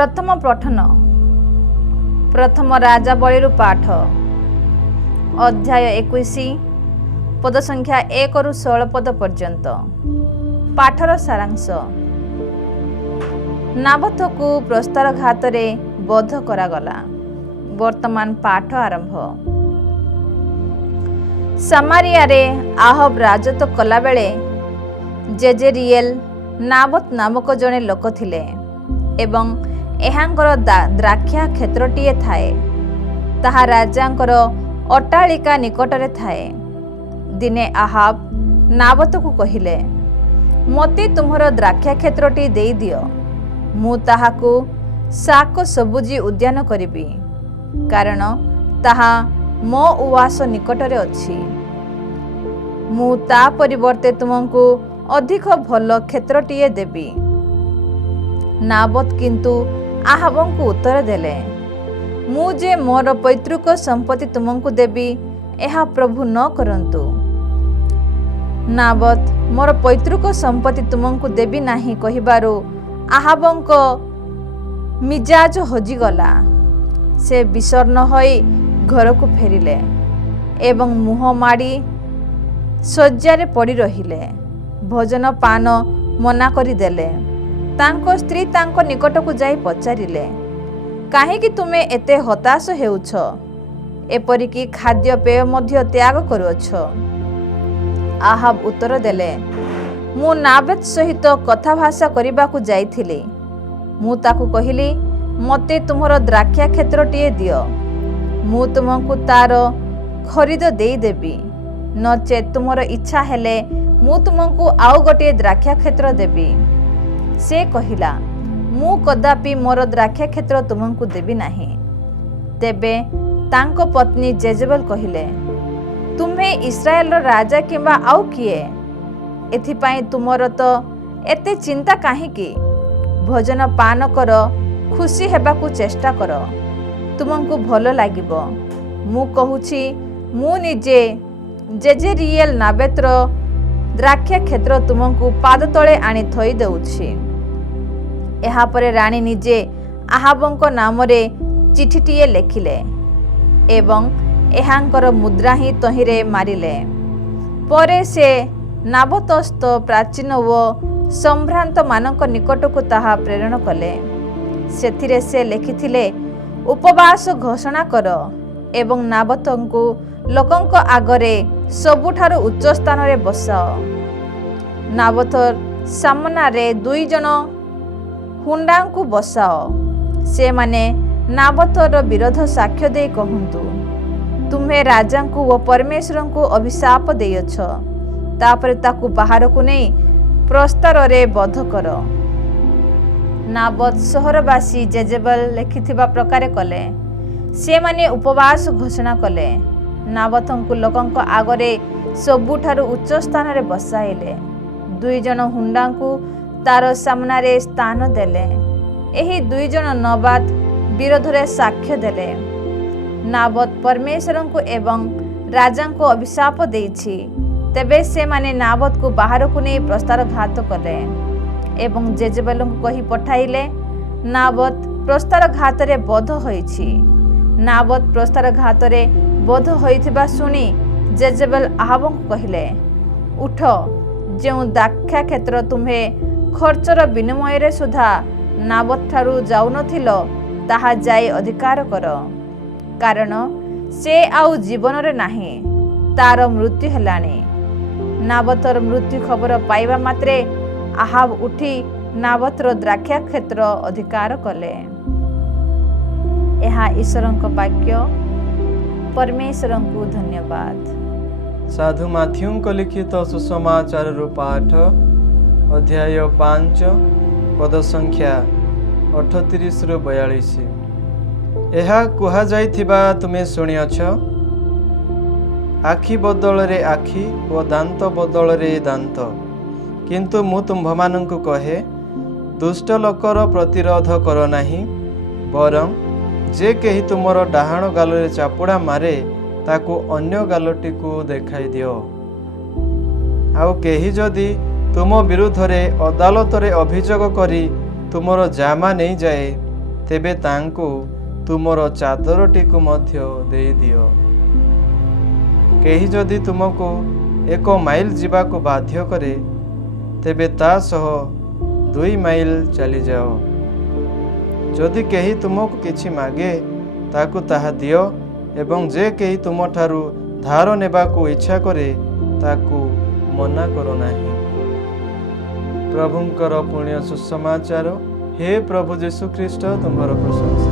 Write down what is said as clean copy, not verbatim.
प्रथम पठन प्रथम राजावली पाठ अध्याय 21 पद संख्या 1 रु 16 पद पर्यंत। पाठर सारांश। नाबोथ को प्रस्तारघात रे बध करागला। वर्तमान पाठ आरंभ। सामारिया रे आहब राजत्व कला बेले जेजेरिएल नाबोथ नामक जने लोक थिले एवं एहांकर द्राक्षा क्षेत्रटीए थाए। ताहा राजांकर अट्टालिका निकटरे थाए। दिने आहाब नाबोथ को कहिले, मते तुमर द्राक्षा क्षेत्रटी देई दियो, मु ताहाकु साक सबुजी उद्यान करिबी, कारण ताहा मो उवास निकटरे अछि। मु ता परिवर्ते तुमको अधिक भल क्षेत्रटीए देबी। नाबोथ किंतु आहाबंकु उत्तर देले, मु जे मोर पैतृक संपत्ति तुमको देबी एहा प्रभु न करंतु। नाबोथ मोर पैतृक संपत्ति तुमको देबी नाही कहिबारु आहाबंक मिजाज हजिगला। से विषर्ण होई घर को फेरिले एवं मुह माड़ी शय्यारे पड़ी रहिले। भोजन पान मना करी देले। तांको स्त्री तांको निकट को जाई पचारिले, काहेकि तुमे एते हताश हेउछ, एपरिकी खाद्य पेय मध्य त्याग करुअछ। आहाब उत्तर देले, मु नाबोथ सहित कथा भाषा करिबाकु जाइथिली। मु ताकु कहिली, मते तुमर द्राक्षा क्षेत्रटीए दियो, मु तुमको तार खरीद देई देबी, नचेत तुमर इच्छा हेले मु तुमको आउ गोटे द्राक्षा क्षेत्र देबी। से कहिला, मु कदापि मोर द्राक्षा क्षेत्र तुमको देबी नाही। तेबे तांको पत्नी जेजेबेल कहिले, तुम्हे इस्राएल राजा किंबा आउ किए? एथिपाई तुमर तो एते चिंता काहीकि? भोजन पान कर, खुशी हेबाकु चेष्टा कर, तुमको भलो लागिबो। मु कहुछि, मु निजे जेजेरिएल नाबोथर द्राक्षा क्षेत्र तुमको पाद तले आनी थई देउछि। एहा परे रानी निजे आहाबंक नामरे चिठीटीए लेखिले एवं एहांकर मुद्रा ही तहिरे मारिले। परे से नाबोथस्थ प्राचीन व संभ्रांत मानक निकट को ताहा प्रेरण कले। सेथिरे से लेखिथिले, उपवास घोषणा कर एवं नाबोथंकु लोकंक आगरे सबुठारु उच्च स्थान रे बसाओ। नाबोथर सामनारे 2 जन हुंडांकु बसाओ। से माने नाबोथर विरोध साक्ष्य दे कहंतु, तुम्हे राजांकु व परमेश्वरंकु अभिशाप देयछ, तापरे ताकु बाहर को नहीं प्रस्तार रे बध कर। नाबोथ सहरवासी जेजेबेल लेखिथिबा प्रकारे कले। से माने उपवास घोषणा कले। नाबोथंकु लोकंक आगरे सबुठारु उच्च स्थान रे बसाइले। 2 जन हुंडांकु तार सामनारे स्थान देले। एही 2 जन नबात विरोध रे साक्ष्य देले। नाबोथ परमेश्वरंकु एवं राजांकु अभिशाप देइछि। तेबे से माने नाबोथ को बाहर को नहीं प्रस्तारघात कले एवं जेजेबेलंकु कहि पठाइले, नाबोथ प्रस्तारघात रे बध होइछि। नाबोथ प्रस्तारघात रे बध होइथिबा सुनी जेजेबेल आहाबंकु कहिले, उठ, जेउ द्राक्षा क्षेत्र तुम्हे खर्चर विनिमय रे सुधा नाबोथ ठारू जाउ नथिलो, ताहा जाई अधिकार कर, कारण से आउ जीवन रे नाही, तार मृत्यु हेलानी। नाबोथर मृत्यु खबर पाइबा मात्रे आहाब उठी नाबोथर द्राक्षा क्षेत्र अधिकार कले। एहा ईश्वरंक वाक्य। परमेश्वरंकु धन्यवाद। साधु माथ्यूंक लिखित सुसमाचार पाठ अध्याय 5 पद संख्या 38 रु 42। एहा कुहा जाइथिबा तुमे सुनिअछ, आखि बदल रे आखि और दांत बदल रे दांत। किंतु मु तुम्भमानंकु कहे, दुष्ट लोकर प्रतिरोध कर नाही, बरं जे केही तुमर डाहाण गाल रे चापुड़ा मारे ताकू अन्य गालटी को देखाई दियो। आउ केही जदि तुम विरुद्ध रे अदालत रे अभियोग करी तुमर जामा नहीं जाए, ତେବେ ତାଙ୍କୁ ତୁମର ଚାଦରଟିକୁ ମଧ୍ୟ ଦେଇଦିଅ। କେହି ଯଦି ତୁମକୁ 1 ମାଇଲ ଯିବାକୁ ବାଧ୍ୟ କରେ, ତେବେ ତା ସହ 2 ମାଇଲ ଚାଲିଯାଅ। ଯଦି କେହି ତୁମକୁ କିଛି ମାଗେ, ତାକୁ ତାହା ଦିଅ, ଏବଂ ଯେ କେହି ତୁମଠାରୁ ଧାର ନେବାକୁ ଇଚ୍ଛା କରେ, ତାକୁ ମନା କର ନାହିଁ। ପ୍ରଭୁଙ୍କର ପୁଣ୍ୟ ସୁସମାଚାର। ହେ ପ୍ରଭୁ ଯୀଶୁ ଖ୍ରୀଷ୍ଟ, ତୁମର ପ୍ରଶଂସା।